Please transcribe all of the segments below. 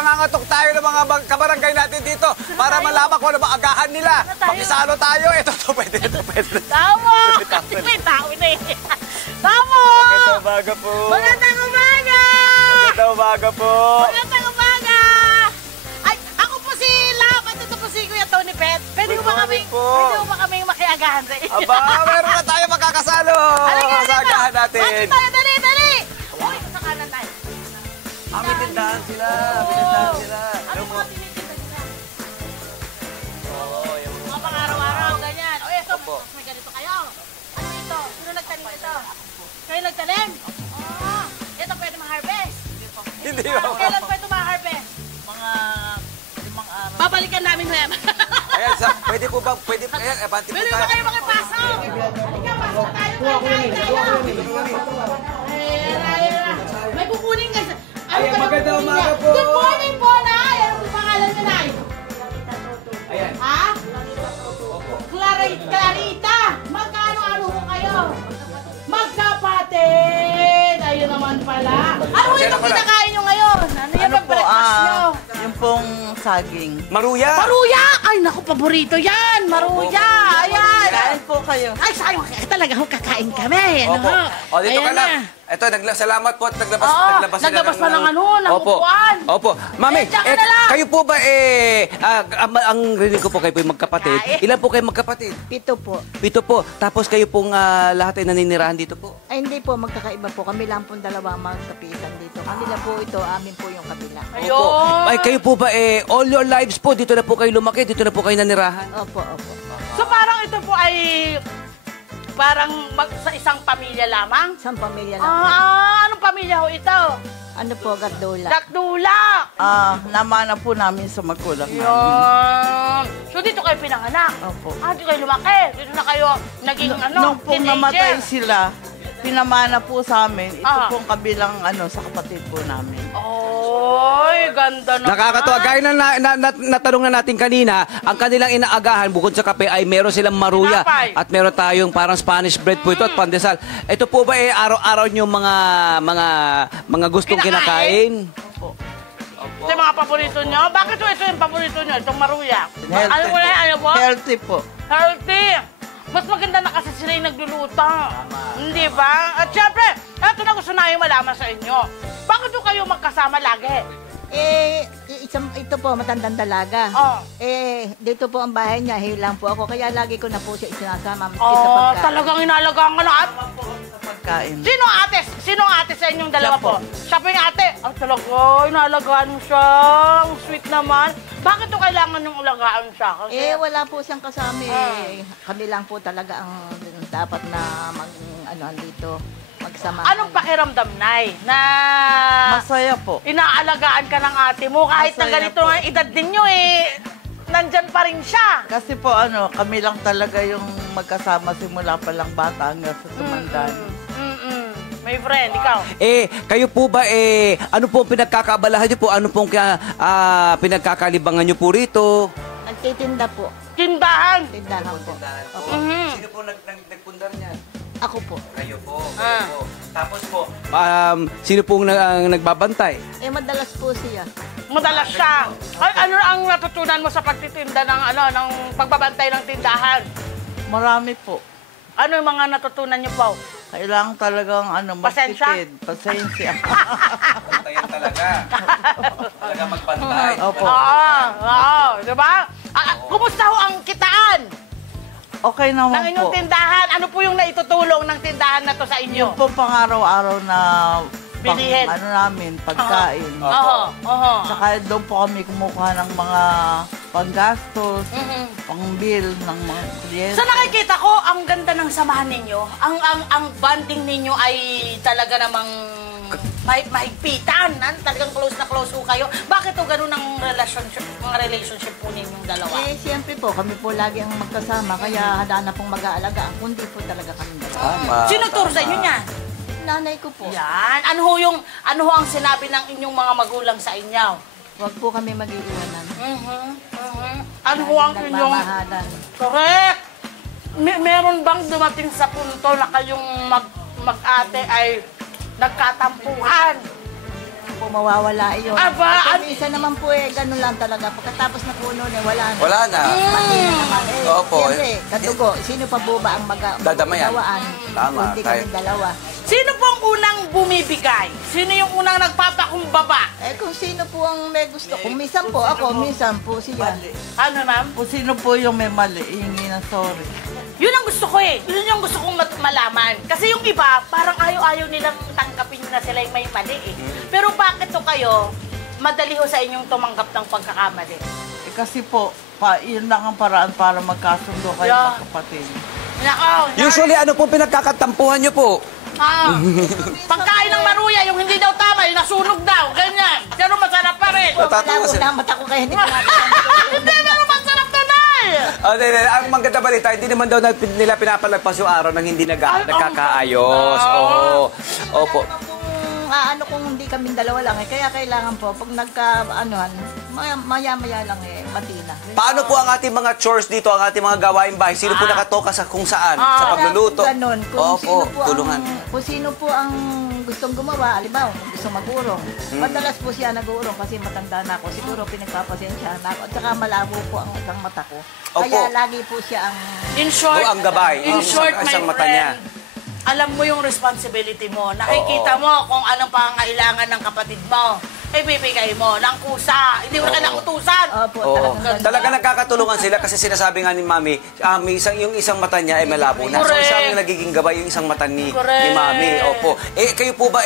mangangatok tayo ng mga kabarangay natin dito para malaman kung ano ba agahan nila. Pakisalo tayo. Ito, pwede. Tama! May tao na eh. Tama! Magandang umaga po. Magandang umaga! Magandang umaga po. Magandang umaga! Ay, ako po si Lab. At ito po si Kuya Tony Pet. Pwede ko ba kaming makiagahan sa inyo? Aba, meron na tayo makakasalo. Sa agahan natin. Bakit tayo? Dali! Uy, sa kanan tayo. May tindahan sila. Ano mga tinitinda nila? Mga pang-araw-araw, ganyan. O, ito, may ganito kayo. Ano ito? Sino nagtanim ito? Kayo nagtanim? Oo. Ito pwede ma-harvest. Hindi ba? Kailan pwede ma-harvest? Mga 5 araw. Babalikan namin mo yan. Ayan, pwede po ba? Pwede po. Ayan, abanti po Pwede tayo. ba kayo makipasok? Halika, pasok tayo. Ayan. May kukunin kasi. Magandang umaga po. Good morning po, Nay. Ano po pangalan niyo, Nay? Ayan. Ha? Clarita. Magkano-ano po kayo? Magkapatid. Ayun naman pala. Ano yung kinakain nyo ngayon? Ano yung breakfast nyo? Yung pong saging. Maruya. Maruya! Ay, naku, paborito yan. Maruya. Ayan. Kain po kayo. Ay, sayang. Talaga ho, kakain kami. Opo. O, dito ka Ayan lang. na. Ito, salamat po at naglabas sila naglabas pa ng ng upuan. Opo. Mami, Diyan ka na lang. kayo po ba ang rinig ko po kayo po yung magkapatid. Ilan po kayo magkapatid? 7 po. 7 po. Tapos kayo pong lahat ay naninirahan dito po. Ay, hindi po. Magkakaiba po. Kami lang po dalawang magkapitan dito. Kanila po ito. Amin po yung kabila. Opo. Ayun. Ay, kayo po ba all your lives po, dito na po kayo lumaki, dito na po kayo nanirahan? Opo, opo. So parang ito po ay parang sa isang pamilya lamang? Isang pamilya lang. Anong pamilya ho ito? Ano po, Gardula. Dakdula. Namana po namin sa magulang namin. Yun. So dito kayo pinanganak? Opo. Dito kayo lumaki? Dito na kayo naging Nung pong teenager? namatay sila, pinamana po sa amin. Ito Ah. pong kabilang sa kapatid po namin. Oy, ganda naman. Nakakatuwa. Gaya na natanong na natin kanina, ang kanilang inaagahan bukod sa kape ay meron silang maruya. Tinapay. At meron tayong parang Spanish bread po ito at pandesal. Ito po ba araw-araw nyo mga gustong kinakain? Opo. Ito yung mga paborito nyo? Bakit ito yung paborito nyo? Itong maruya? Healthy. Ano mo na ano po? Healthy po. Healthy. Mas maganda na kasi sila yung nagluluto. Hindi ba? At syempre, ito na gusto namin malaman sa inyo. Bakit po kayo magkasama lagi? Ito po, matandang dalaga. Oh. Dito po ang bahay niya. Hilang po ako. Kaya lagi ko na po siya isinasama. Oh, talagang inalagaan ka na. Pagkain. Sino ang ate sa inyong dalawa Siya po. po? Siya po yung ate. Ang talaga, inalagaan mo siya. Ang sweet naman. Bakit to kailangan yung ulagaan siya? Kasi, Wala po siyang kasama. Kami lang po talaga ang dapat na dito. Magsama. anong pakiramdam, Nay? Na Masaya po. inaalagaan ka ng ate mo kahit na Masaya ganito po. ang edad ninyo nandyan pa rin siya. Kasi po kami lang talaga yung magkasama simula pa lang bata hanggang sa tumandan. My friend, ikaw. Kayo po ba, ano po ang pinagkakaabalahan nyo po? Ano pong pinagkakalibangan nyo po rito? Nagtitinda po. Tindahan. Tindahan po. Opo. Sino po nagpundar niyan? Ako po. Kayo po. Ah. Tapos po, sino pong nagbabantay? Madalas po siya. Madalas siya. Ay, ano ang natutunan mo sa pagtitinda ng pagbabantay ng tindahan? Marami po. Ano yung mga natutunan niyo po? Kailangan talagang Pasensya? magtipid. Pasensya. Bantayan talaga. Talaga magbantay. Opo. Oo, di ba? Kumusta ho ang kitaan Okay naman ng inyong po. tindahan? Ano po yung naitutulong ng tindahan na to sa inyo? Yung po pang-araw-araw na Bilihin. namin, pagkain. Oo. Saka doon po kami kumukuha ng mga panggastos, pang-bill ng mga kliyente. So nakikita ko, ang ganda ng samahan ninyo. Ang bonding ninyo ay talaga namang mahigpitan. Talagang close na close po kayo. Bakit to ganun ang relationship po ninyong dalawa? Siyempre po, kami po lagi ang magkasama. Kaya handa na pong mag-aalagaan. Kundi po talaga kami dalawa. Sino turo sa inyo niyan? Nanay ko po. Yan. Ano ho ang sinabi ng inyong mga magulang sa inyo? Huwag po kami mag-iiwanan. Ano ho ang inyong... Nagmamahalan. Correct! Meron bang dumating sa punto na kayong mag-ate ay nagkatampuhan? po mawawala yun. Aba, Kasi minsan naman po ganun lang talaga. Pagkatapos na po noon, wala na. Wala na. Pati na naman. Opo. Siyempre, kadugo. Sino pa po ba ang Dadamayan. magawaan? Tama, Kung hindi kami tayo. dalawa. Sino po ang unang bumibigay? Sino yung unang nagpapakumbaba? Kung sino po ang may gusto. Kung minsan po ako, minsan po siya. Mali. Ano, ma'am? Kung sino po yung may mali, hingi ng sorry. Yun ang gusto ko eh. Yun yung gusto kong malaman. Kasi yung iba, parang ayaw-ayaw nilang tanggapin na sila yung may mali eh. Pero bakit to kayo, madali ho sa inyong tumanggap ng pagkakamali? Kasi po, yun lang ang paraan para magkasundo kayo Yeah. magkapatid. Nako, Usually, ano po pinagkakatampuhan nyo po? pagkain ng maruya, yung hindi daw tama, yung nasunog daw, ganyan. Pero masarap pa rin. Natatawa Wala sila. na mata ko kaya hindi ko Hindi, pero masarap to na Ang maganda balita, hindi naman daw nila pinapalagpas yung araw nang hindi nagkakaayos. Oo. Opo. ano kung hindi kami dalawa lang kaya kailangan po pag nagka-anuhan, maya-maya lang pati na. Paano po ang ating mga chores dito, ang ating mga gawaing bahay? Sino po nakatoka sa kung saan? Sa pagluluto? Ganon. Opo, tulungan. Kung sino po ang gustong gumawa, halimbawa, gustong mag-urong. Madalas po siya nag-urong kasi matanda na ako. Siguro pinagpapasensya na ako. At saka malabo po ang isang mata ko. Kaya Opo. lagi po siya ang... In short, O, ang gabay. In Ang short, isang my mata niya. friend, alam mo yung responsibility mo. Nakikita mo kung anong pangangailangan ng kapatid mo. Ibibigay mo ng kusa. Hindi mo na nakutusan. Opo, Oo. talagang Talaga nagkakatulungan sila kasi sinasabi nga ni Mami, yung isang mata niya ay malabo na. So Correct. siya ang nagiging gabay yung isang mata ni Correct. Mami. Opo. Kayo po ba,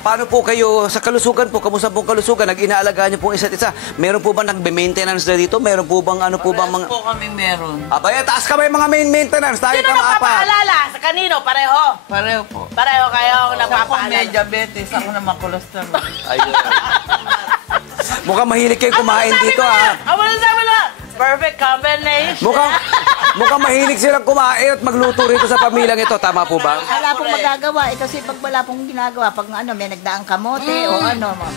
paano po kayo sa kalusugan po? Kamusta pong kalusugan? Nag-inaalagaan niyo po isa't isa? Meron po ba nagbe-maintenance na dito? Meron po bang ano po bang mga... Parehas po kami meron. Abay, taas ka ba yung mga main maintenance? Tayo Sino pang apat. nagpapaalala? Sa kanino? Pareho. Pareho po. Pareho kayo Ako may nagpapaalala. diabetes, ako naman cholesterol. Ayun. Mukhang mahilig kayo kumain dito, ha? Amo na sabi na. Perfect combination. Mukhang mahilig silang kumain at magluto rito sa pamilyang ito. Tama po ba? Wala pong magagawa. Kasi pag wala pong ginagawa, pag may nagdaang kamote o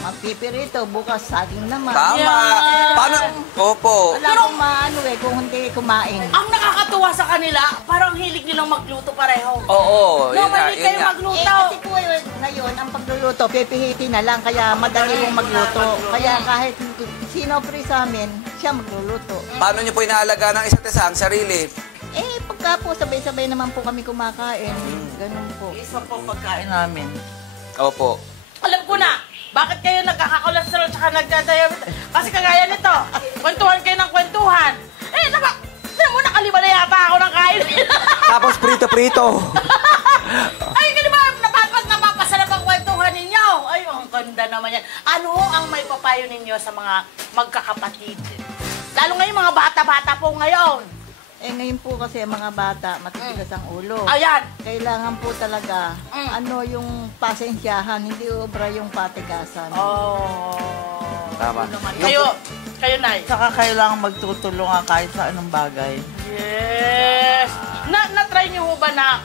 magpipirito, bukas saging naman. Tama. Yeah. Paano? Opo. Wala pong maano kung hindi kumain. Ang nakakatuwa sa kanila, parang hilig nilang magluto pareho. Oo. No, Yun nga, mahilig yun kayo nga. magluto. Kasi po ngayon, ang pagluluto, pipihiti na lang, kaya madali pong magluto. Kaya kahit sino free sa amin, siya magluluto. Paano niyo po inaalaga ng isa't isa ang sarili? Pagka po, sabay-sabay naman po kami kumakain. Ganun po. Isa po pagkain namin. Opo. Alam ko na, bakit kayo nagkakakolesterol tsaka nagdadiabetes? Kasi kagaya nito, kwentuhan kayo ng kwentuhan. Hindi mo nakaliba na yata ako ng kain. Tapos prito-prito. Ay, hindi ba napapasarap ang kwentuhan ninyo? Ay, ang ganda naman yan. Ano ang may papayo ninyo sa mga magkakapatid? Lalo ngayon, mga bata-bata po ngayon. Ngayon po kasi mga bata, matitigas ang ulo. Ayan. Kailangan po talaga, yung pasensyahan, hindi obra yung patigasan. Oh. Tama. Kayo, Nay. Saka kailangan magtutulungan kahit sa anong bagay. Yes. Na-try niyo ho ba na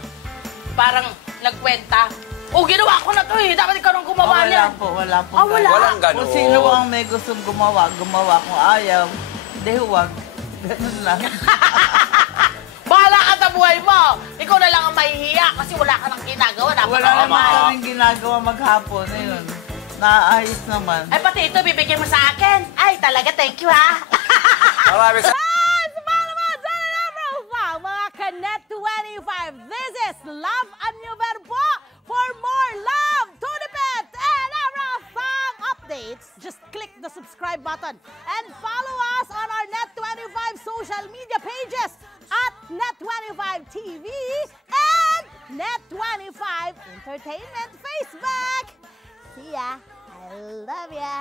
parang nagkwenta? O, ginawa ko na to eh. Dapat ikaw nang gumawa Wala niya. po, wala po. Ah, wala. Walang ganun. Kung sino ang may gustong gumawa. Kung ayaw, di huwag. Ganun lang. Bahala ka sa buhay mo. Ikaw na lang ang mahihiya kasi wala ka nang ginagawa. Dapat Wala ako naman kumain. kaming ginagawa maghapon. Ayun. Naayos naman. Ay, pati ito, bibigyan mo sa akin. Ay, talaga, thank you, ha? Maraming Mga Kanet 25. This is Love and New Verbo. For more love, Tunipet, and Arafang updates, just click the subscribe button and follow us on our Net25 social media pages at Net25 TV and Net25 Entertainment Facebook. See ya. I love ya.